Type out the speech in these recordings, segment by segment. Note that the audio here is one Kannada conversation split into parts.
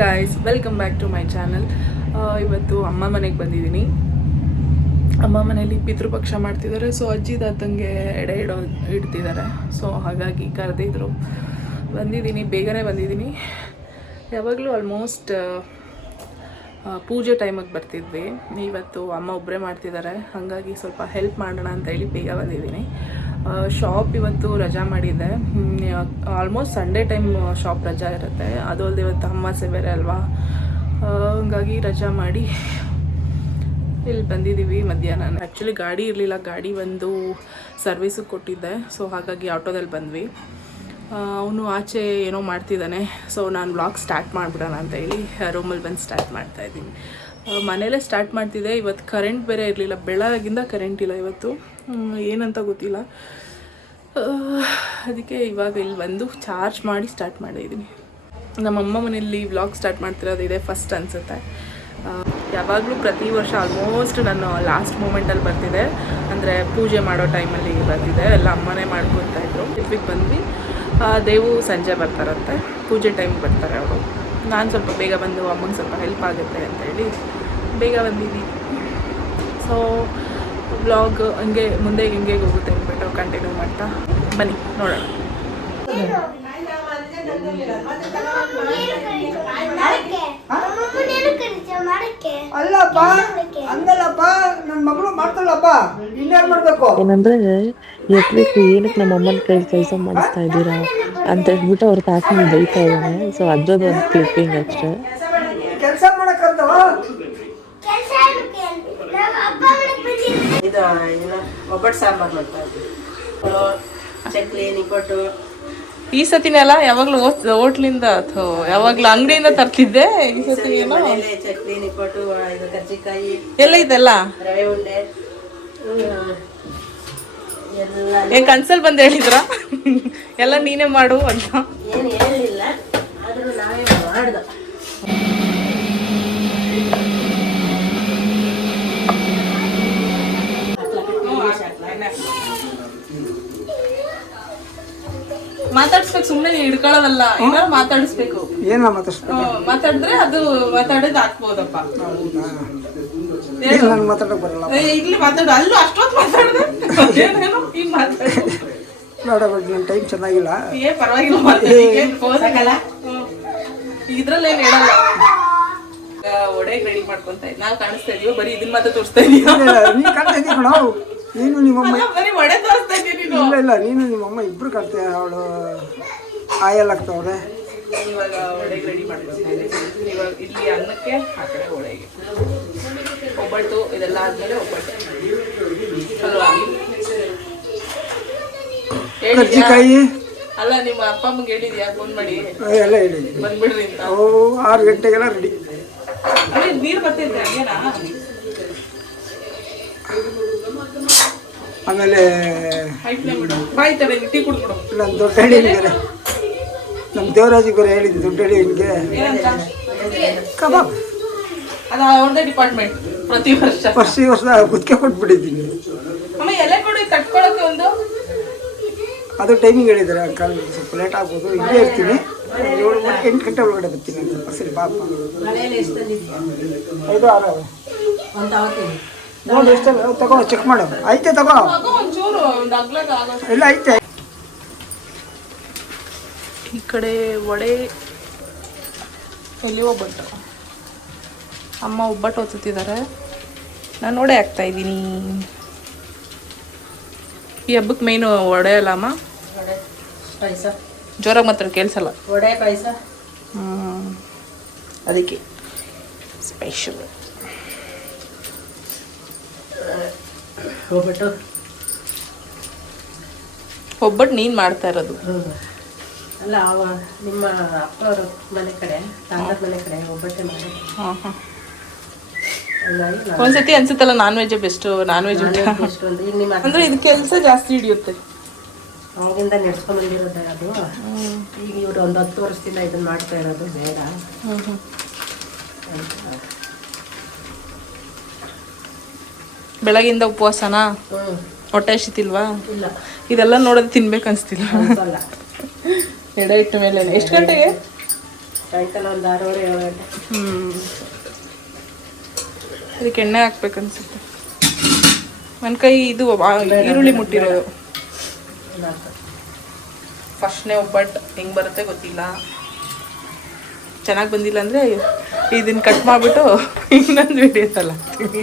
Guys welcome back to my channel ಇವತ್ತು ಅಮ್ಮ ಮನೆಗೆ ಬಂದಿದ್ದೀನಿ. ಅಮ್ಮ ಮನೆಯಲ್ಲಿ ಪಿತೃಪಕ್ಷ ಮಾಡ್ತಿದ್ದಾರೆ ಸೊ ಅಜ್ಜಿ ತಾತಂಗೆ ಎಡೆ ಇಡೋ ಇಡ್ತಿದ್ದಾರೆ. ಸೊ ಹಾಗಾಗಿ ಕರೆದಿದ್ರು ಬಂದಿದ್ದೀನಿ, ಬೇಗನೆ ಬಂದಿದ್ದೀನಿ. ಯಾವಾಗಲೂ ಆಲ್ಮೋಸ್ಟ್ ಪೂಜೆ ಟೈಮಿಗೆ ಬರ್ತಿದ್ವಿ. ಇವತ್ತು ಅಮ್ಮ ಒಬ್ಬರೇ ಮಾಡ್ತಿದ್ದಾರೆ, ಹಾಗಾಗಿ ಸ್ವಲ್ಪ ಹೆಲ್ಪ್ ಮಾಡೋಣ ಅಂತ ಹೇಳಿ ಬೇಗ ಬಂದಿದ್ದೀನಿ. ಶಾಪ್ ಇವತ್ತು ರಜಾ ಮಾಡಿದೆ. ಆಲ್ಮೋಸ್ಟ್ ಸಂಡೇ ಟೈಮ್ ಶಾಪ್ ರಜಾ ಇರುತ್ತೆ. ಅದು ಅಲ್ಲದೆ ಇವತ್ತು ಅಮಾಸೆ ಬೇರೆ ಅಲ್ವಾ? ಹಂಗಾಗಿ ರಜಾ ಮಾಡಿ ಇಲ್ಲಿ ಬಂದಿದ್ದೀವಿ ಮಧ್ಯಾಹ್ನ. ಆ್ಯಕ್ಚುಲಿ ಗಾಡಿ ಇರಲಿಲ್ಲ. ಗಾಡಿ ಒಂದು ಸರ್ವಿಸಿಗೆ ಕೊಟ್ಟಿದ್ದೆ. ಸೊ ಹಾಗಾಗಿ ಆಟೋದಲ್ಲಿ ಬಂದ್ವಿ. ಅವನು ಆಚೆ ಏನೋ ಮಾಡ್ತಿದ್ದಾನೆ. ಸೊ ನಾನು ಬ್ಲಾಗ್ ಸ್ಟಾರ್ಟ್ ಮಾಡಿಬಿಡೋಣ ಅಂತ ಹೇಳಿ ರೂಮಲ್ಲಿ ಬಂದು ಸ್ಟಾರ್ಟ್ ಮಾಡ್ತಾ ಇದ್ದೀನಿ. ಮನೇಲೇ ಸ್ಟಾರ್ಟ್ ಮಾಡ್ತಿದ್ದೆ. ಇವತ್ತು ಕರೆಂಟ್ ಬೇರೆ ಇರಲಿಲ್ಲ. ಬೆಳಗಿಂದ ಕರೆಂಟ್ ಇಲ್ಲ ಇವತ್ತು. ಏನಂತ ಗೊತ್ತಿಲ್ಲ. ಅದಕ್ಕೆ ಇವಾಗ ಇಲ್ಲಿ ಬಂದು ಚಾರ್ಜ್ ಮಾಡಿ ಸ್ಟಾರ್ಟ್ ಮಾಡಿದ್ದೀನಿ ನಮ್ಮಮ್ಮ ಮನೆಯಲ್ಲಿ ವ್ಲಾಗ್ ಸ್ಟಾರ್ಟ್ ಮಾಡ್ತಿರೋದು ಇದೆ ಫಸ್ಟ್ ಅನಿಸುತ್ತೆ. ಯಾವಾಗಲೂ ಪ್ರತಿ ವರ್ಷ ಆಲ್ಮೋಸ್ಟ್ ನಾನು ಲಾಸ್ಟ್ ಮೂಮೆಂಟಲ್ಲಿ ಬರ್ತಿದ್ದೆ ಅಂದರೆ ಪೂಜೆ ಮಾಡೋ ಟೈಮಲ್ಲಿ ಬರ್ತಿದ್ದೆ ಎಲ್ಲ ಅಮ್ಮನೇ ಇದ್ರು. ಟ್ರಿಪ್ಪಿಗೆ ಬಂದ್ವಿ. ದೇವು ಸಂಜೆ ಬರ್ತಾರಂತೆ. ಪೂಜೆ ಟೈಮ್ಗೆ ಬರ್ತಾರೆ ಅವರು. ನಾನು ಸ್ವಲ್ಪ ಬೇಗ ಬಂದು ಅಮ್ಮಂಗೆ ಸ್ವಲ್ಪ ಹೆಲ್ಪ್ ಆಗುತ್ತೆ ಅಂತ ಹೇಳಿ ಬೇಗ ಬಂದಿದ್ದೀನಿ ಸೊ ಬ್ಲಾಗ್ ಹಂಗೆ ಮುಂದೆ ಹಿಂಗೆ ಹೋಗುತ್ತೆ ಅಂದ್ಬಿಟ್ಟು ಕಂಟಿನ್ಯೂ ಮಾಡ್ತಾ. ಬನ್ನಿ ನೋಡೋಣ. ಅಲ್ಲಪ್ಪ ಹಂಗಲ್ಲಪ್ಪ ನನ್ನ ಮಗಳು ಮಾಡ್ತಾಳಪ್ಪ. ಇನ್ನೇನ್ ಮಾಡ್ಬೇಕು? ಏನಂದ್ರೆ ಎತ್ಲಿಕ್ಕೆ ಏನಕ್ಕೆ ನಮ್ಮ ಅಮ್ಮನ ಕೈ ಕೆಲಸ ಮಾಡಿಸ್ತಾ ಇದ್ದೀರಾ ಅಂತ ಹೇಳ್ಬಿಟ್ಟು ಅವ್ರ ತಾತನ ಬೈತಾ ಇದ್ದಾನೆ ಸೊ ಅದ್ರದ್ದು ಒಂದು ಕ್ಲಿಪ್ಪಿಂಗ್ ಅಷ್ಟೇ. ಕೆಲಸ ಮಾಡಕ್ಕಂತವ ಇದು ಏನು ಒಬ್ಬಟ್ಟು ಸಾಂಬಾರು ಮಾಡ್ತಾ ಇದ್ವಿ. ಚಕ್ಲಿ ನಿಪ್ಪಟ್ಟು ಈ ಸತಿನೆಲ್ಲ ಯಾವಾಗಲೂ ಹೋಟ್ಲಿಂದ ಅಥವಾ ಯಾವಾಗಲೂ ಅಂಗಡಿಯಿಂದ ತರ್ತಿದ್ದೆ ಈ ಸತಿ ಏನೋ ಚಟ್ನಿ ನಿಪ್ಪಟ್ಟು ಇದು ಕರ್ಜಿಕಾಯಿ. ಎಲ್ಲ ಇದೆಲ್ಲ ರವೆ ಉಂಡೆ. ಎಲ್ಲ. ಏನ್ ಕನ್ಸಲ್ ಬಂದು ಹೇಳಿದ್ರ? ಎಲ್ಲ ನೀನೇ ಮಾಡು ಅಂತ. ಏನು ಹೇಳಿಲ್ಲ ಆದ್ರೂ ನಾವೇ ಮಾಡ್ದ. ಮಾತಾಡ್ಸ್ಬೇಕು ಸುಮ್ಮನೆ ಹಿಡ್ಕೊಳ್ಳೋದಲ್ಲ. ಏನಾರು ಮಾತಾಡಿಸ್ಬೇಕು. ಏನ ಮಾತಾಡ್ಸ್ಬೇಕು? ಮಾತಾಡಿದ್ರೆ ಅದು ಮಾತಾಡೋದು ಹಾಕ್ಬೋದಪ್ಪ ಏನ್ ಮಾತಾಡಕ್ ಬರಲ್ಲ. ಏ, ಇಲ್ಲಿ ಮಾತಾಡು. ಅಲ್ಲೂ ಅಷ್ಟೊತ್ತು ಮಾತಾಡ್ದೆ. ಏನೇನೋ ಈಗ ಮಾತಾಡು. ಬೇಡ ಬೇಡ ನನ್ನ ಟೈಮ್ ಚೆನ್ನಾಗಿಲ್ಲ. ಏ ಪರವಾಗಿಲ್ಲ ಮಾತಾಡಿ. phone ಹ್ಮ್. ಹೇಳಲ್ಲ? ರೆಡಿ ಮಾಡ್ಕೊಂತ ಇದ್ ನಾವ್ ಕಾಣಿಸ್ತಾ ಇದೀವ ಬರೀ ಇದನ್ನ ಮಾತ್ರ ತೋರಿಸ್ತಾ ಇದೀವಿ ಇಲ್ಲ, ಕಾಣ್ತಾ ಇದೀಯ ಕಣೋ? ನೀನು ನಿಮ್ಮಮ್ಮ ಬರೀ ಒಡೆ ತೋರಿಸ್ತಾ ನೀನು ಇಲ್ಲ ಇಲ್ಲ ನೀನು ನಿಮ್ಮ ಅಮ್ಮ ಇಬ್ರು ಕಾಣ್ತೀಯ ಅವಳು ಆಯಲ್ ಆಗ್ತಾವ್ರೆ. ಇವಾಗ ಒಡೆಗೆ ರೆಡಿ ಮಾಡ್ಕೊಂತ ಇವಾಗ ಇಲ್ಲಿ ಅನ್ನಕ್ಕೆ ಆ ಕಡೆ ಒಡೆಗೆ ಒಬ್ಬಟ್ಟು ಇದೆಲ್ಲ ಆದಮೇಲೆ ಒಬ್ಬಟ್ಟು. ಅಲ್ವಾ? ಕರ್ಜಿಕಾಯಿ? ಅಲ್ಲ ನಿಮ್ಮ ಅಪ್ಪ ಅಮ್ಮಗೆ ಹೇಳಿದ್ಯಾ? ಫೋನ್ ಮಾಡಿ. ಎಲ್ಲ ಹೇಳಿ ಬಂದ್ಬಿಡ್ರಿ ಅಂತ. ಓ ಆರು ಗಂಟೆಗೆಲ್ಲ ರೆಡಿ ನೀರು ನೀರ್ ಬರ್ತಿದ್ರೆ ಹಂಗೇನಾ? ಆಮೇಲೆ ನನ್ನ ದೊಡ್ಡ ಬೇರೆ. ನಮ್ಮ ದೇವರಾಜಿಗೆ ಬೇರೆ ಹೇಳಿದ್ದು ದೊಡ್ಡ ಏನಂತ? ಕಬಾಬ್. ಡಿಪಾರ್ಟ್ಮೆಂಟ್ ಪ್ರತಿ ವರ್ಷ. ವರ್ಷ ವರ್ಷ ಗುತ್ತಿಗೆ ಕೊಟ್ಬಿಟ್ಟಿದ್ದೀನಿ. ಅಮ್ಮ ಎಲೆ ಕೊಡಿ ಕಟ್ಕೊಳಕ್ಕೆ ಒಂದು? ಅದು ಟೈಮಿಂಗ್ ಹೇಳಿದ್ದಾರೆ ಅಂಕಲ್. ಸ್ವಲ್ಪ ಲೇಟ್ ಆಗ್ಬೋದು. ಇಲ್ಲೇ ಇರ್ತೀನಿ. ಏಳು ಗಂಟೆ ಎಂಟು ಗಂಟೆ ಒಳಗಡೆ ಬರ್ತೀನಿ ಅಂತ. ಸರಿ ಪಾಪ ಐದು ಆರು. ನೋಡಿ ಎಷ್ಟು ತಗೋ ಚೆಕ್ ಮಾಡು. ಐತೆ ತಗೋ. ಇಲ್ಲ ಐತೆ. ಈ ಕಡೆ ವಡೆ ಎಲ್ಲಿ ಒಬ್ಬಟ್ಟು. ಅಮ್ಮ ಒಬ್ಬಟ್ಟು ಒತ್ತುತ್ತಿದ್ದಾರೆ ನಾನು ವಡೆ ಹಾಕ್ತಾ ಇದ್ದೀನಿ. ಈ ಹಬ್ಬಕ್ಕೆ ಮೇನು ವಡೆ ಅಲ್ಲ ಅಮ್ಮ? ಜೋರಾಗಿ ಮಾತ್ರ ಕೇಳಿಸಲ್ಲ. ವಡೆ ಪಾಯಸ. ಹ್ಮ್. ಅದಕ್ಕೆ. ಸ್ಪೆಷಲ್ ಒಬ್ಬಟ್ಟು ಒಬ್ಬಟ್ಟು ನೀನು ಮಾಡ್ತಾ ಇರೋದು. ಅಲ್ಲ ಅವ ನಿಮ್ಮ ಅಪ್ಪವ್ರ ಮನೆ ಕಡೆ ತಾಂಡದ ಮನೆ ಕಡೆ ಒಬ್ಬಟ್ಟೆ ಮಾಡಿ. ಹಾಂ ಹಾಂ. ಒಂದ್ಸತಿ ಅನ್ಸುತ್ತಲ್ಲ non veg best non veg ಅಂದ್ರೆ ಇದು ಕೆಲಸ ಜಾಸ್ತಿ ಹಿಡಿಯುತ್ತೆ. ಅವಾಗಿಂದ ನಡ್ಸ್ಕೊಂಡ್ ಬಂದಿರೋದು ಅದು. ಈಗ ಇವ್ರು ಒಂದು ಹತ್ತು ವರ್ಷದಿಂದ ಇದನ್ನ ಮಾಡ್ತಾ ಇರೋದು ಬೇಡ ಅಂತ. ಬೆಳಗಿಂದ ಉಪವಾಸನಾ? ಹೊಟ್ಟೆ ಹಸಿತಿಲ್ವಾ? ಇದೆಲ್ಲ ನೋಡೋದು ತಿನ್ಬೇಕು ಅನ್ಸ್ತಿಲ್ಲ ಎಡೆ ಇಟ್ಟ ಮೇಲೆ ಎಷ್ಟು ಗಂಟೆಗೆ? ಸಾಯಂಕಾಲ ಒಂದು ಆರೂವರೆ ಏಳು ಗಂಟೆ. ಹ್ಮ್. ಅದಕ್ಕೆ ಎಣ್ಣೆ ಹಾಕ್ಬೇಕನ್ಸುತ್ತೆ ನನ್ನ ಕೈ ಇದು ಈರುಳ್ಳಿ ಮುಟ್ಟಿರೋದು. ಫಸ್ಟ್ನೇ ಒಬ್ಬಟ್ಟು ಹೆಂಗ್ ಬರುತ್ತೆ ಗೊತ್ತಿಲ್ಲ. ಚೆನ್ನಾಗಿ ಬಂದಿಲ್ಲ ಅಂದರೆ ಇದನ್ನ ಕಟ್ ಮಾಡಿಬಿಟ್ಟು ಇನ್ನೊಂದು ವಿಡಿಯೋಸಲ್ಲ ಹಾಕ್ತೀನಿ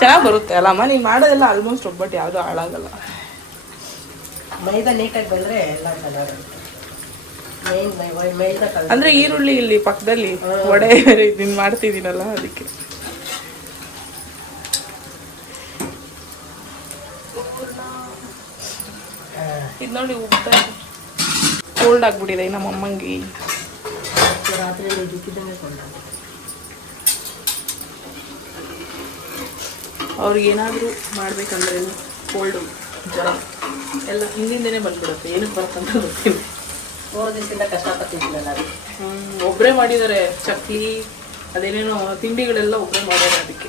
ಚೆನ್ನಾಗಿ ಬರುತ್ತೆ ಅಲ್ಲಮ್ಮ ನೀನು ಮಾಡೋದೆಲ್ಲ ಆಲ್ಮೋಸ್ಟ್ ಒಬ್ಬಟ್ಟು ಯಾವುದೂ ಹಾಳಾಗಲ್ಲ. ಮೈದಾ ನೀಟಾಗಿ ಬಂದರೆ ಎಲ್ಲ ಚೆನ್ನಾಗಿರುತ್ತೆ. ಮೈನ್ ಮೈ ಮೈದಾ ಕಲ್ ಅಂದರೆ ಈರುಳ್ಳಿ ಇಲ್ಲಿ ಪಕ್ಕದಲ್ಲಿ ವಡೆ ಇದನ್ನ ಮಾಡ್ತಿದ್ದೀನಲ್ಲ ಅದಕ್ಕೆ. ಇದು ನೋಡಿ ಉಬ್ಬ ಕೋಲ್ಡ್ ಆಗ್ಬಿಟ್ಟಿದೆ ನಮ್ಮ ಅಮ್ಮಂಗೆ ರಾತ್ರಿ ಇದಕ್ಕಿದ್ದಂಗೆ ಕೊಂಡ ಅವ್ರಿಗೆ ಏನಾದರೂ ಮಾಡ್ಬೇಕಂದ್ರೆ ಕೋಲ್ಡು ಜ್ವರ ಎಲ್ಲ ಹಿಂದಿಂದನೇ ಬಂದ್ಬಿಡುತ್ತೆ. ಏನಕ್ಕೆ ಬರುತ್ತಂತ ಗೊತ್ತಿಲ್ಲ. ಮೂರು ದಿವಸದಿಂದ ಹ್ಮ್, ಒಬ್ರೇ ಮಾಡಿದ್ದಾರೆ ಚಕ್ಲಿ ಅದೇನೇನೋ ತಿಂಡಿಗಳೆಲ್ಲ ಒಬ್ಬರೇ ಮಾಡೋದು ಅದಕ್ಕೆ.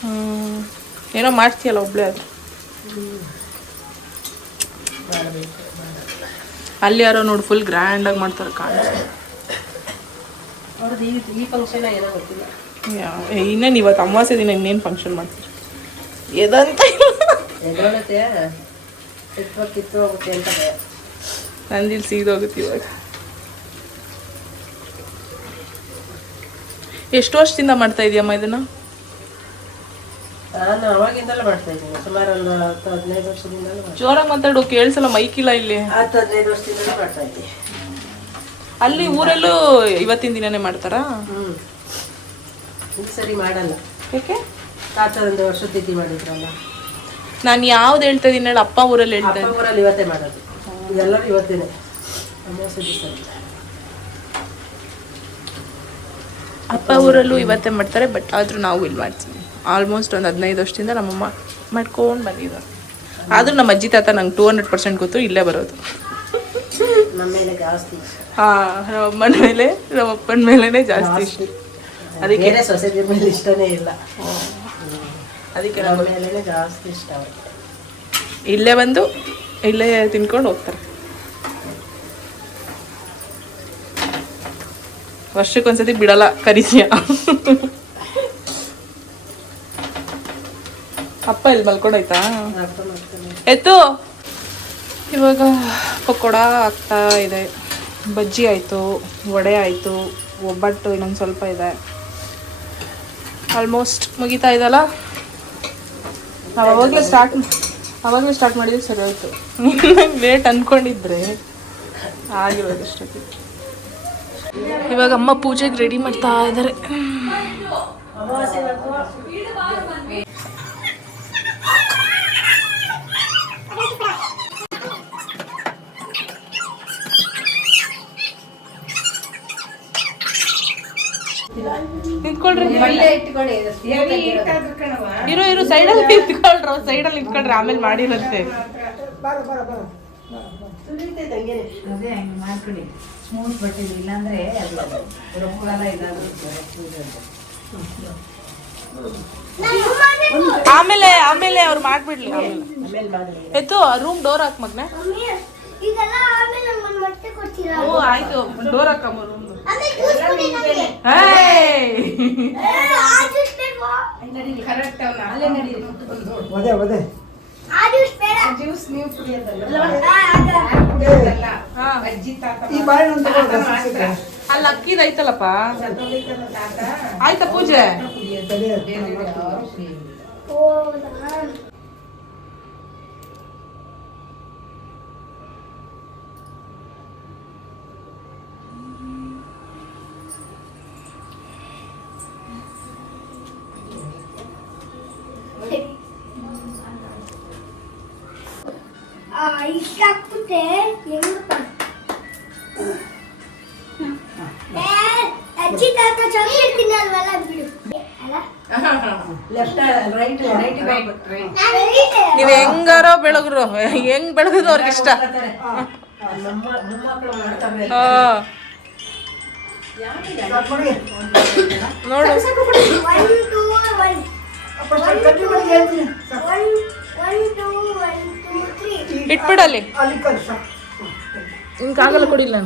ಹ್ಞೂ. ಏನೋ ಮಾಡ್ತೀಯಲ್ಲ ಒಬ್ಬಳೇ ಅದು ಅಲ್ಲಿ ಯಾರೋ ನೋಡಿ ಫುಲ್ ಗ್ರ್ಯಾಂಡಾಗಿ ಮಾಡ್ತಾರೆ ಕಾಣ ಅವ್ರದ್ದು ಈ ಈ ಫಂಕ್ಷನ್ ಏನೋ ಗೊತ್ತಿಲ್ಲ. ಇನ್ನೇನು ಇವತ್ತು ಅಮಾವಾಸ್ಯೆ ದಿನ ಇನ್ನೇನು ಫಂಕ್ಷನ್ ಮಾಡ್ತೀರಿ? ಎದಂತ ನಂದಿಲ್ಲಿ ಸೀದೋಗುತ್ತೆ ಇವಾಗ. ಎಷ್ಟು ವರ್ಷದಿಂದ ಮಾಡ್ತಾ ಇದೆಯಮ್ಮ ಇದನ್ನ? ನಾನು ಅವಾಗಿಂದಲೂ ಮಾಡ್ತಾ ಇದ್ದೀನಿ. ಸುಮಾರು ಒಂದು ಹತ್ತು ಹದಿನೈದು ವರ್ಷದಿಂದಲೂ ಮಾಡ್ತಾ ಜೋರಾಗಿ ಮಾತಾಡು ಕೇಳಿಸಲ್ಲ ಇಲ್ಲ ಇಲ್ಲಿ. ಹತ್ತು ಹದಿನೈದು ವರ್ಷದಿಂದಲೂ ಮಾಡ್ತಾ ಇದ್ದೀನಿ. ಅಲ್ಲಿ ಊರಲ್ಲೂ ಇವತ್ತಿನ ದಿನನೇ ಮಾಡ್ತಾರಾ? ಈ ಸರಿ ಮಾಡಲ್ಲ. ಯಾಕೆ ತಾತ ಒಂದು ವರ್ಷದ ತಿಥಿ ಮಾಡಿದ್ರಲ್ಲ. ನಾನು ಯಾವ್ದು ಹೇಳ್ತಾ ಇದ್ದೀನಿ ಹೇಳಿ ಅಪ್ಪ ಊರಲ್ಲಿ ಹೇಳ್ತಾ ಅಪ್ಪ ಇದ್ದೀನಿ. ಊರಲ್ಲಿ ಇವತ್ತೇ ಮಾಡೋದು. ಎಲ್ಲರೂ ಇವತ್ತೇನೆ ಅಮಾವಾಸ್ಯೆ ದಿವಸ ಅಪ್ಪ ಊರಲ್ಲೂ ಇವತ್ತೇ ಮಾಡ್ತಾರೆ ಬಟ್ ಆದರೂ ನಾವು ಇಲ್ಲಿ ಮಾಡ್ತೀವಿ. ಆಲ್ಮೋಸ್ಟ್ ಒಂದು ಹದಿನೈದು ವರ್ಷದಿಂದ ನಮ್ಮಮ್ಮ ಮಾಡ್ಕೊಂಡು ಬಂದಿದ್ದ ಆದರೂ ನಮ್ಮ ಅಜ್ಜಿ ತಾತ ನಂಗೆ ಟೂ ಹಂಡ್ರೆಡ್ ಪರ್ಸೆಂಟ್ ಗೊತ್ತು ಇಲ್ಲೇ ಬರೋದು. ನಮ್ಮ ಮೇಲೆ ಜಾಸ್ತಿ. ಹಾಂ ನಮ್ಮ ಅಮ್ಮನ ಮೇಲೆ ನಮ್ಮ ಅಪ್ಪನ ಮೇಲೇ ಜಾಸ್ತಿ. ಇಷ್ಟ ಅದಕ್ಕೆ ಬೇರೆ ಸೊಸೈಟಿ ಮೇಲೆ ಇಷ್ಟನೇ ಇಲ್ಲ. ಅದಕ್ಕೆ ನಮ್ಮ ಮೇಲೆ ಜಾಸ್ತಿ ಇಷ್ಟ ಅವ್ರಿಗೆ. ಇಲ್ಲೇ ಬಂದು ಇಲ್ಲೇ ತಿನ್ಕೊಂಡು ಹೋಗ್ತಾರೆ. ವರ್ಷಕ್ಕೊಂದ್ಸತಿ ಬಿಡಲ್ಲ ಕರೀತೀಯ ಅಪ್ಪ ಇಲ್ಲಿ ಮಲ್ಕೊಂಡಾಯ್ತಾ? ಎತ್ತು ಇವಾಗ ಪಕೋಡ ಆಗ್ತಾ ಇದೆ. ಬಜ್ಜಿ ಆಯಿತು ವಡೆ ಆಯಿತು ಒಬ್ಬಟ್ಟು ಇನ್ನೊಂದು ಸ್ವಲ್ಪ ಇದೆ. ಆಲ್ಮೋಸ್ಟ್ ಮುಗಿತಾ ಇದಲ್ಲ ನಾವು ಅವಾಗಲೇ ಸ್ಟಾರ್ಟ್ ಅವಾಗಲೇ ಸ್ಟಾರ್ಟ್ ಮಾಡಿದ್ವಿ ಸರಿ ಹೋಯ್ತು. ಲೇಟ್ ಅಂದ್ಕೊಂಡಿದ್ರೆ ಆಗಿರೋದು ಅಷ್ಟೊತ್ತಿಗೆ ಇವಾಗ ಅಮ್ಮ ಪೂಜೆಗೆ ರೆಡಿ ಮಾಡ್ತಾ ಇದ್ದಾರೆ ನಿಂತ್ಕೊಳ್ರಿ ಇರು ಇರು ಸೈಡಲ್ಲಿ ಸೈಡ್ ಸೈಡಲ್ಲಿ ನಿಂತ್ಕೊಂಡ್ರೆ ಆಮೇಲೆ ಮಾಡಿರುತ್ತೆ ಸ್ಮೂತ್ ಇಲ್ಲಾಂದ್ರೆ ರೊಕ್ಕಲ್ಲ ಆಮೇಲೆ ಆಮೇಲೆ ಅವ್ರು ಮಾಡ್ಬಿಡ್ಲಿ. ಆಮೇಲೆ ಆಮೇಲೆ ಮಾಡಿ ಎತ್ತು ರೂಮ್ ಡೋರ್ ಹಾಕ್ ಮಗ್ನೆ. ಇದೆಲ್ಲ ಆಮೇಲೆ ನಮ್ಗೊಂದು ಮೊಟ್ಟೆ ಕೊಡ್ತೀರಾ? ಓ ಆಯ್ತು. ಡೋರ್ ಹಾಕಮ್ಮ ರೂಮ್ ಆಮೇಲೆ ಜ್ಯೂಸ್ ಕುಡಿ ಆ ಜ್ಯೂಸ್ ಬೇಕು. ಕರೆಕ್ಟ್ ಅಲ್ಲೇ ನಡೀರಿ. ಒದೆ ಒದೆ. ಆ ಜ್ಯೂಸ್ ನೀವು ಕುಡಿಯೋದಲ್ಲ. ಅಜ್ಜಿ ತಾತ ಈ. ಅಲ್ಲಿ ಅಕ್ಕಿದ ಐತಲ್ಲಪ್ಪ? ಆಯ್ತಾ ಪೂಜೆ? ಕುಡಿಯೋದು ಅಜ್ಜಿ ತಾತ ಚಾಕ್ಲೇಟ್ ತಿನ್ನಲ್ವಲ್ಲ ಬಿಡು? ನೀವ್ ಹೆಂಗಾರೋ ಬೆಳಗ್ರು ಹೆಂಗ್ ಬೆಳಗಿದ್ರು ಅವ್ರಿಗೆ ಇಷ್ಟ ನೋಡು. ಇಟ್ಬಿಡಲ್ಲಿ. ಹಿಂಗಾಗಲ್ಲ ಕೊಡಿಲ್ಲ.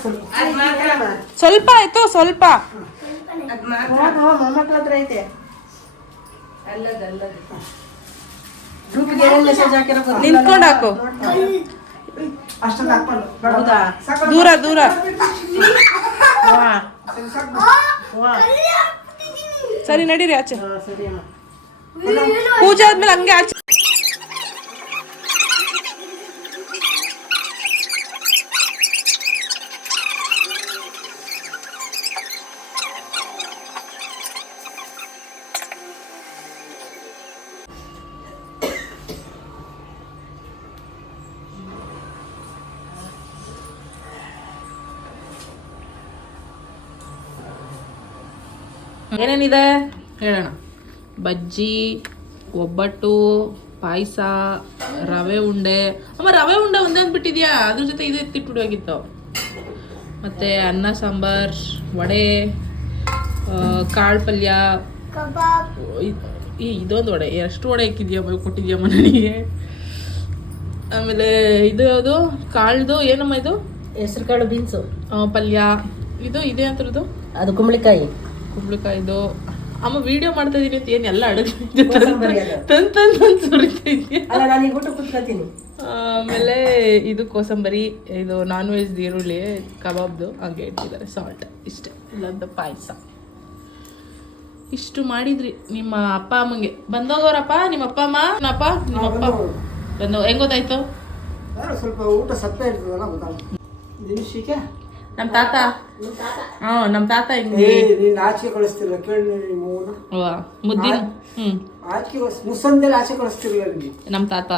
ಸ್ವಲ್ಪ ಸ್ವಲ್ಪ ಆಯ್ತು ಸ್ವಲ್ಪ. ನಿಂತ್ಕೊಂಡ್ ಹತ್ರ ಐತೆ. ಹಾಕು ದೂರ ದೂರ. ಸರಿ, ನಡೀರಿ ಆಚೆ. ಪೂಜೆ ಆದ್ಮೇಲೆ ಹಂಗೆ ಆಚೆ. ಏನೇನಿದೆ? ಹೇಳೋಣ. ಬಜ್ಜಿ ಒಬ್ಬಟ್ಟು ಪಾಯಸ ರವೆ ಉಂಡೆ. ಅಮ್ಮ ರವೆ ಉಂಡೆ ಒಂದೇ ಅಂದ್ಬಿಟ್ಟಿದ್ಯಾ? ಅದ್ರ ಜೊತೆ ಇದು ಎತ್ತಿಟ್ಬಿಡೋಗಿತ್ತು ಮತ್ತು ಅನ್ನ ಸಾಂಬಾರ್ ವಡೆ ಕಾಳು ಪಲ್ಯ. ಈ ಇದೊಂದು ವಡೆ. ಎಷ್ಟು ವಡೆ ಇಕ್ಕಿದ್ಯಮ್ಮ ಕೊಟ್ಟಿದ್ಯಮ್ಮ ಮನೆಗೆ? ಆಮೇಲೆ ಇದು ಯಾವುದು? ಕಾಳ್ದು ಏನಮ್ಮ ಇದು? ಹೆಸರು ಕಾಳು ಬೀನ್ಸು. ಆ, ಪಲ್ಯ. ಇದು ಇದೆ ಅಂತರದ್ದು ಅದು ಕುಂಬಳಿಕಾಯಿ. ಕುಂಬಳಕಾಯ್ದು ಅಮ್ಮ ವಿಡಿಯೋ ಮಾಡ್ತಾ ಇದೀನಿ ಅಂತ ಏನು ಎಲ್ಲ ಅಡುಗೆ. ತಂದು ತಂದು ತಂದು ಅಲ್ಲ ನಾನು ಈಗ ಊಟ ಕುತ್ಕೊತೀನಿ. ಆಮೇಲೆ ಇದು ಕೋಸಂಬರಿ ಇದು ನಾನ್ ವೆಜ್ ಈರುಳ್ಳಿ ಕಬಾಬ್ದು ಹಂಗೆ ಇಟ್ಟಿದ್ದಾರೆ ಸಾಲ್ಟ್ ಇಷ್ಟೇ. ಇಲ್ಲೊಂದು ಪಾಯಸ. ಇಷ್ಟು ಮಾಡಿದ್ರಿ ನಿಮ್ಮ ಅಪ್ಪ ಅಮ್ಮಂಗೆ. ಬಂದೋಗವ್ರಪ್ಪ ನಿಮ್ಮ ಅಪ್ಪ ಅಮ್ಮ ನಪ್ಪ ನಿಮ್ಮ ಅಪ್ಪ. ಬಂದೋ ಹೆಂಗ್ ಗೊತ್ತಾಯ್ತು? ಸ್ವಲ್ಪ ಊಟ ಸತ್ತ ಇರ್ತದಲ್ಲ ಗೊತ್ತಾಗ ನಿಮಿಷಕ್ಕೆ ನಮ್ಮ ತಾತ. ಹಾ ನಮ್ಮ ತಾತ ಹಿಂಗೆ ನೀನು ಆಚೆ ಕಳಿಸ್ತಿಲ್ಲ ಕೇಳಿ ಮುದ್ದಿನ ಹ್ಮ್. ಆಚೆ ಕಳಿಸ್ ಆಚೆ ಕಳಿಸ್ತಿರ್ಲಿಲ್ಲ ನಿಮಗೆ ನಮ್ಮ ತಾತ.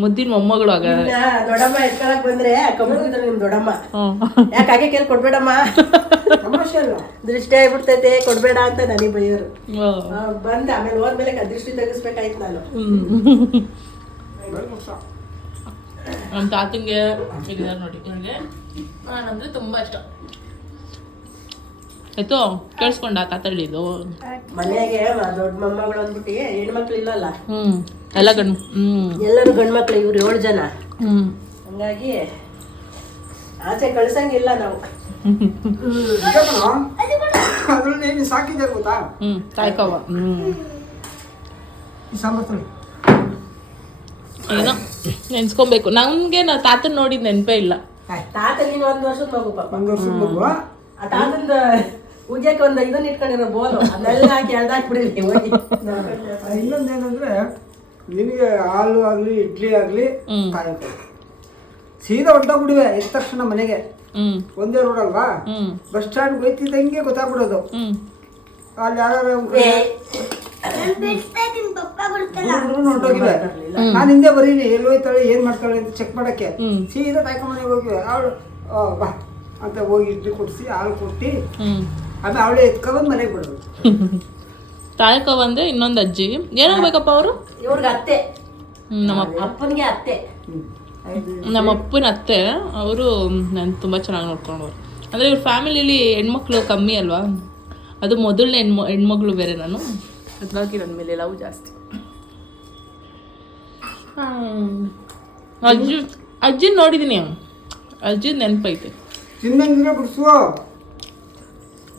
ಮುದ್ದಿನ ಮೊಮ್ಮಗಳು ಆಗ. ದೊಡ್ಡಮ್ಮ ಎತ್ಕೊಳಕ್ ಬಂದ್ರೆ ಕಂಬತ್ತಿದ್ರು ನಿಮ್ ದೊಡ್ಡಮ್ಮ. ಯಾಕೆ ಹಾಗೆ ಕೇಳಿ ಕೊಡ್ಬೇಡಮ್ಮ? ದೃಷ್ಟಿ ಆಗ್ಬಿಡ್ತೈತೆ ಕೊಡ್ಬೇಡ ಅಂತ ನನಗೆ ಬೈಯೋರು. ಬಂದ ಆಮೇಲೆ ಹೋದ್ಮೇಲೆ ದೃಷ್ಟಿ ತೆಗಿಸ್ಬೇಕಾಯ್ತು ನಾನು. ನಮ್ಮ ತಾತಂಗೆ ಇದ್ದಾರೆ ನೋಡಿ ಇವ್ರಿಗೆ ನಾನಂದ್ರೆ ತುಂಬ ಇಷ್ಟ. ಆಯ್ತು ಕೇಳಿಸ್ಕೊಂಡ ತಾತ ಮನೆಗೆ ದೊಡ್ಡ ಮೊಮ್ಮಗಳು ಅಂದ್ಬಿಟ್ಟು ಹೆಣ್ಮಕ್ಳು ಇಲ್ಲಲ್ಲ ಹ್ಮ್ ಎಲ್ಲ ಗಂಡು ಹ್ಞೂ ಎಲ್ಲರೂ ಗಂಡ್ಮಕ್ಳು ಇವ್ರು ಏಳು ಜನ. ಹ್ಮ್. ಹಂಗಾಗಿ ಆಚೆ ಕಳ್ಸಂಗಿಲ್ಲ ನಾವು. ಅದ್ರಲ್ಲಿ ಏನು ಸಾಕಿದ್ದಾರೆ ಗೊತ್ತಾ? ಹ್ಮ್ ಈ ಸಾಂಬಾರ್ ಏನೋ. ನೆನ್ಸ್ಕೊಬೇಕು. ನಮ್ಗೆ ನಾ ತಾತನ್ ನೋಡಿದ್ ನೆನಪೇ ಇಲ್ಲ. ತಾತ ನೀನು ಒಂದ್ ವರ್ಷದ ಮಗು ಪಾಪ. ಒಂದು ವರ್ಷದ ಮಗು ಆ ತಾತಂದ ಉಜ್ಜಕ್ಕೆ ಒಂದು ಇದನ್ನ ಇಟ್ಕೊಂಡಿರೋ ಬೋಲು. ಅದನ್ನೆಲ್ಲ ಹಾಕಿ ಎಳ್ದಾಕ್ಬಿಡಿರಿ ಹೋಗಿ. ಇನ್ನೊಂದೇನಂದ್ರೆ ನಿಮಗೆ ಹಾಲು ಆಗಲಿ ಇಡ್ಲಿ ಆಗಲಿ ಸೀದಾ ಕಾಯಕ ಬಿಡುವೆ ಇದ್ದ ಎದ್ದ ತಕ್ಷಣ ಮನೆಗೆ. ಹ್ಮ್. ಒಂದೇ ರೋಡ್ ಅಲ್ವಾ? ಹ್ಮ್. ಬಸ್ ಸ್ಟ್ಯಾಂಡ್ ಹೋಯ್ತಿದ್ದಂಗೆ ಗೊತ್ತಾಗ್ಬಿಡೋದು. ಹ್ಮ್. ಅಲ್ಲಿ ಯಾರು ನಾನು ಹಿಂದೆ ಬರೀನಿ ಎಲ್ಲಿ ಹೋಯ್ತಾಳೆ ಏನ್ ಮಾಡ್ತಾಳೆ ಅಂತ ಚೆಕ್ ಮಾಡಕ್ಕೆ. ಸೀದಾ ತಾಯ್ಕ ಮನೆಗೆ ಹೋಗಿವೆ ಅವಳು ಬಾ. ಅಂತ ಹೋಗಿ ಇಡ್ಲಿ ಕೊಡಿಸಿ ಹಾಲು ಕೊಟ್ಟು ಅದ ಆಮೇಲೆ ಅವಳೇ ಎತ್ಕೊಂಡ್ಬಂದು ಮನೆಗೆ ಬಿಡೋದು. ತಾಯಕ ಬಂದೆ ಇನ್ನೊಂದು ಅಜ್ಜಿ. ಏನಾಗ್ಬೇಕಪ್ಪ ಅವರು? ಇವ್ರಿಗೆ ಅತ್ತೆ. ನಮ್ಮ ಅಪ್ಪನಿಗೆ ಅತ್ತೆ. ನಮ್ಮ ಅಪ್ಪನ ಅತ್ತೆ. ಅವರು ನಾನು ತುಂಬ ಚೆನ್ನಾಗಿ ನೋಡ್ಕೊಂಡವ್ರು. ಅಂದರೆ ಇವ್ರ ಫ್ಯಾಮಿಲಿಲಿ ಹೆಣ್ಮಕ್ಳು ಕಮ್ಮಿ ಅಲ್ವಾ? ಅದು ಮೊದಲನೇ ಹೆಣ್ಮ ಹೆಣ್ಮಗಳು ಬೇರೆ ನಾನು. ಹಾಗಾಗಿ ನನ್ನ ಮೇಲೆ ಲವ್ ಜಾಸ್ತಿ. ಅಜ್ಜಿ ಅಜ್ಜಿ ಅಜ್ಜಿನ ನೋಡಿದ್ದೀನಿ ಅಜ್ಜಿ ನೆನಪೈತೆ. ತಿನ್ನಂಗಿದ್ರೆ ಬಿಡಿಸುವ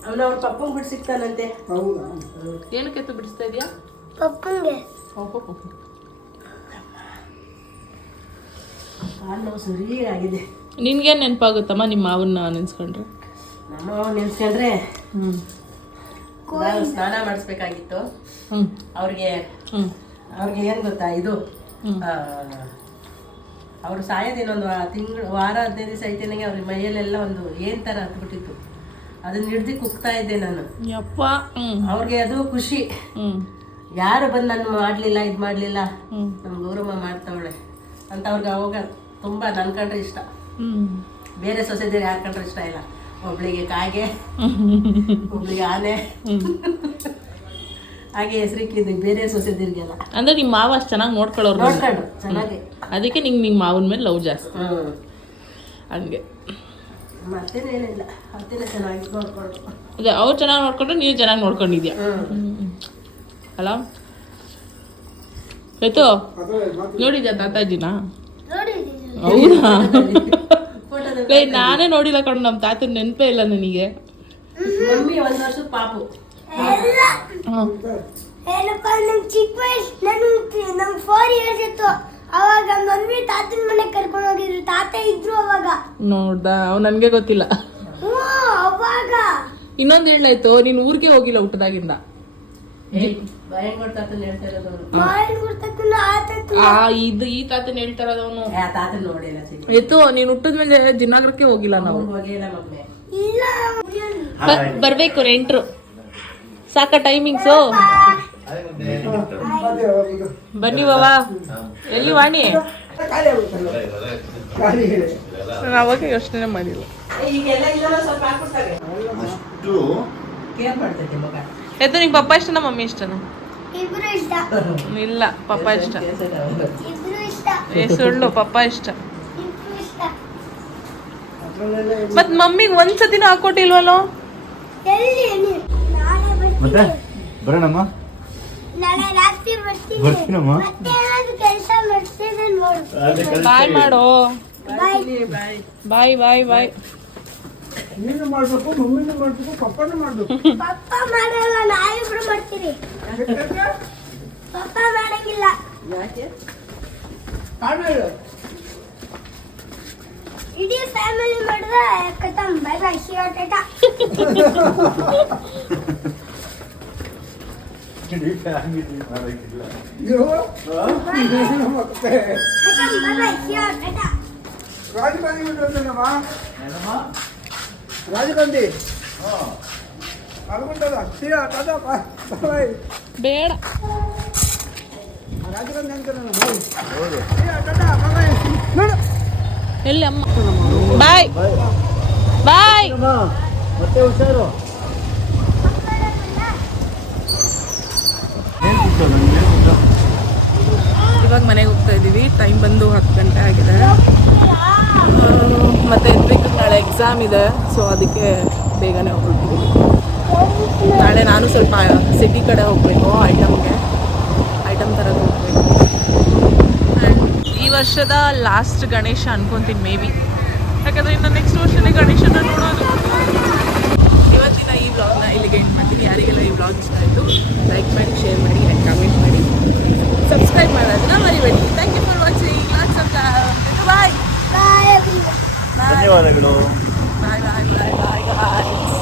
ಅವನ ಅವ್ರ ಪಪ್ಪಂಗ್ ಬಿಟ್ಟು ಸಿಗ್ತಾನಂತೆ. ಹೌದಾ? ಏನಕ್ಕೆ ಎತ್ತು ಬಿಡಿಸ್ತಾ ಇದೆಯಾ? ಪಪ್ಪಂಗೆ. ಕಾಲು ಸರಿ ಆಗಿದೆ ನಿನ್ಗೇನು ನೆನಪಾಗುತ್ತಮ್ಮ ನಿಮ್ಮ ಮಾವನ್ನ ನೆನ್ಸ್ಕೊಂಡ್ರೆ? ನಮ್ಮ ಅವ್ವ ನೆನ್ಸ್ಕೊಂಡ್ರೆ ಹ್ಞೂ ನಾನು ಸ್ನಾನ ಮಾಡಿಸ್ಬೇಕಾಗಿತ್ತು. ಅವ್ರಿಗೆ ಅವ್ರಿಗೆ ಏನು ಗೊತ್ತಾ ಇದು? ಅವರು ಸಾಯೋದು ಇನ್ನೊಂದು ತಿಂಗಳು ವಾರ ಹದಿನೈದು ದಿವಸ ಐತೆ ನನಗೆ ಅವ್ರ ಮೈಯಲ್ಲೆಲ್ಲ ಒಂದು ಏನ್ ಥರ ಹತ್ಬಿಟ್ಟಿತ್ತು ಅದನ್ನ ಹಿಡ್ದು ಕುಗ್ತಾ ಇದ್ದೆ ನಾನು. ಅವ್ರಿಗೆ ಅದು ಖುಷಿ. ಯಾರು ಬಂದು ನಾನು ಮಾಡಲಿಲ್ಲ ಇದು ಮಾಡಲಿಲ್ಲ. ನಮ್ಮ ಗೌರಮ್ಮ ಮಾಡ್ತಾವಳೆ. ಅಂತ ಅವ್ರಿಗೆ ಅವಾಗ ತುಂಬ ನನ್ನ ಕಂಡ್ರೆ ಇಷ್ಟ. ಬೇರೆ ಸೊಸೆದಿರು ಯಾರು ಕಂಡ್ರೆ ಇಷ್ಟ ಇಲ್ಲ. ಒಬ್ಳಿಗೆ ಕಾಗೆ ಒಬ್ಳಿಗೆ ಆನೆ. ಹಾಗೆ ಹೆಸರಿಕ್ಕಿದ್ದು ಬೇರೆ ಸೊಸೆದಿರಿಗೆಲ್ಲ ಅಂದ್ರೆ ನಿಮ್ಮ ಮಾವ ಅಷ್ಟು ಚೆನ್ನಾಗಿ ನೋಡ್ಕೊಳ್ಳೋರು. ನೋಡ್ಕೊಂಡು ಚೆನ್ನಾಗಿ. ಅದಕ್ಕೆ ನಿಂಗೆ ನಿಮ್ಮ ಮಾವನ ಮೇಲೆ ಲವ್ ಜಾಸ್ತಿ. ಹಂಗೆ. ಮತ್ತೇನೇನಿಲ್ಲ ಅತ್ತೇನೆ ಚೆನ್ನಾಗಿ ನೋಡ್ಕೊಂಡು ಅದೇ ಅವ್ರು ಚೆನ್ನಾಗಿ ನೋಡ್ಕೊಂಡ್ರೆ ನೀವು ಚೆನ್ನಾಗಿ ನೋಡ್ಕೊಂಡಿದ್ಯಾ? ಅಲ್ಲ ಆಯ್ತು ನೋಡಿದ್ಯಾ ತಾತಾಜಿನ? ಹೌದಾ? ಲೇ, ನಾನೇ ನೋಡಿಲ್ಲ ಕಣ್ ನಮ್ಮ ತಾತನ ನೆನಪೇ ಇಲ್ಲ ನನಗೆ. ಮಮ್ಮಿ ಒಂದು ವರ್ಷದ ಪಾಪು. ಏನಪ್ಪ ನಂಗೆ ಚಿಕ್ಕ ವಯಸ್ಸು ನನಗೆ ನಮ್ಮ ಫೋರ್ ಇಯರ್ಸ್ ಇತ್ತು. ಅವಾಗ ಮಮ್ಮಿ ತಾತನ ಮನೆಗೆ ಕರ್ಕೊಂಡು ಹೋಗಿದ್ರು. ತಾತ ಇದ್ರು ಅವಾಗ. ನೋಡ್ದ ಅವ್ ನನ್ಗೆ ಗೊತ್ತಿಲ್ಲ. ಹ್ಞೂ ಅವಾಗ. ಇನ್ನೊಂದ್ ಹೇಳಾಯ್ತು ನೀನ್ ಊರಿಗೆ ಹೋಗಿಲ್ಲ ಊಟದಾಗಿಂದ? ಇದು ಈ ತಾತನ್ ಹೇಳ್ತಾರದವನು ಎತ್ತು ನೀನ್ ಹುಟ್ಟದ್ಮೇಲೆ ಜಿನ್ನಾಗ್ರಕ್ಕೆ ಹೋಗಿಲ್ಲ ನಾವು. ಬರ್ಬೇಕು ನೆಂಟ್ರು. ಸಾಕ ಟೈಮಿಂಗ್ಸು ಬನ್ನಿ ಬಾಬಾ ಎಲ್ಲಿ ವಾಣಿ? ಅವಾಗ ಯೋಚನೆ ಮಾಡಿಲ್ಲ. ಎದ್ದು ನಿಂಗೆ ಪಪ್ಪ ಇಷ್ಟನಾ ಮಮ್ಮಿ ಇಷ್ಟನಾ? ಇಬ್ರು ಇಷ್ಟ. ಇಲ್ಲ ಪಪ್ಪ ಇಷ್ಟ. ಇಬ್ರು ಇಷ್ಟ. ಏ ಸುಳ್ಳು ಪಪ್ಪ ಇಷ್ಟ. ಇಬ್ರು ಇಷ್ಟ. ಅದ್ರಲ್ಲೆಲ್ಲ ಮತ್ ಮಮ್ಮಿಗೆ ಒಂದ್ಸತಿನೂ ಹಾಕೊಟ್ಟಿಲ್ವಲ್ಲೋ? ಎಲ್ಲಿ ನೀ- ನಾಳೆ ಮತ್ತೆ? ಬರ್ತೀನಿ ಬರೋಣಮ್ಮ? ನಾಳೆ ರಾತ್ರಿ ಬರ್ತೀನಿ. ಬರ್ತೀನಮ್ಮ. ಮತ್ತೆ ಏನಾದ್ರು ಕೆಲಸ ಮಾಡ್ತೀನಿ ನೋಡು. ಬಾಯ್ ಮಾಡೋ. ಬಾಯ್ ಬಾಯ್ ಬಾಯ್ ಬಾಯ್ ನೀನು ಮಾಡ್ಬೇಕು ಮಮ್ಮಿನೂ ಮಾಡ್ಬೇಕು ಪಪ್ಪನೂ ಮಾಡ್ಬೇಕು. ಪಪ್ಪ ಮಾಡಲ್ಲ ನಾವಿಬ್ರು ಮಾಡ್ತೀವಿ ಪಪ್ಪ ಮಾಡಂಗಿಲ್ಲ. ಆಮೇಲೆ ಇಡೀ ಫ್ಯಾಮಿಲಿ ಮಾಡಿದ್ರೆ ಕತಮ್ ಬೈ ಬೈ ಸಿ ಟಾಟಾ ಮತ್ತೆ? ಬೈ ಬೈ ಬಿಟ್ಟಿರ್ತೇನಮ್ಮ ರಾಜೀವ್ ಬಾಯ್ ಬೇಡ. ಎಲ್ಲಿ ಅಮ್ಮ? ಬಾಯ್. ಬಾಯ್. ಮತ್ತೆ ಹುಷಾರು? ಇವಾಗ ಮನೆಗೆ ಹೋಗ್ತಾ ಇದ್ದೀವಿ. ಟೈಮ್ ಬಂದು ಹತ್ತು ಗಂಟೆ ಆಗಿದೆ. ಮತ್ತೆ ಎದ್ಬೇಕು ನಾಳೆ ಎಕ್ಸಾಮ್ ಇದೆ ಸೊ ಅದಕ್ಕೆ ಬೇಗನೆ ಹೋಗ್ಬಿಟ್ಟು ನಾಳೆ ನಾನು ಸ್ವಲ್ಪ ಸಿಟಿ ಕಡೆ ಹೋಗಬೇಕು ಐಟಮ್ಗೆ ಐಟಮ್ ತರೋದು ಹೋಗ್ಬೇಕು. ಆ್ಯಂಡ್ ಈ ವರ್ಷದ ಲಾಸ್ಟ್ ಗಣೇಶ ಅನ್ಕೊಂತೀನಿ ಮೇ ಬಿ ಯಾಕಂದರೆ ಇನ್ನು ನೆಕ್ಸ್ಟ್ ವರ್ಷನೇ ಗಣೇಶನ ನೋಡೋದು. ಇವತ್ತಿನ ಈ ವ್ಲಾಗ್ನ ಇಲ್ಲಿಗೆ ಮಾಡ್ತೀನಿ. ಯಾರಿಗೆಲ್ಲ ಈ ವ್ಲಾಗ್ ಇಷ್ಟ ಆಯಿತು ಲೈಕ್ ಮಾಡಿ ಶೇರ್ ಮಾಡಿ ಕಮೆಂಟ್ ಮಾಡಿ. ಸಬ್ಸ್ಕ್ರೈಬ್ ಮಾಡೋದನ್ನ ಮರಿಬೇಡಿ. ಥ್ಯಾಂಕ್ ಯು ಧನ್ಯವಾದಗಳು ಬಾಯ್ ಬಾಯ್ ಬಾಯ್ ಬಾಯ್ ಬಾಯ್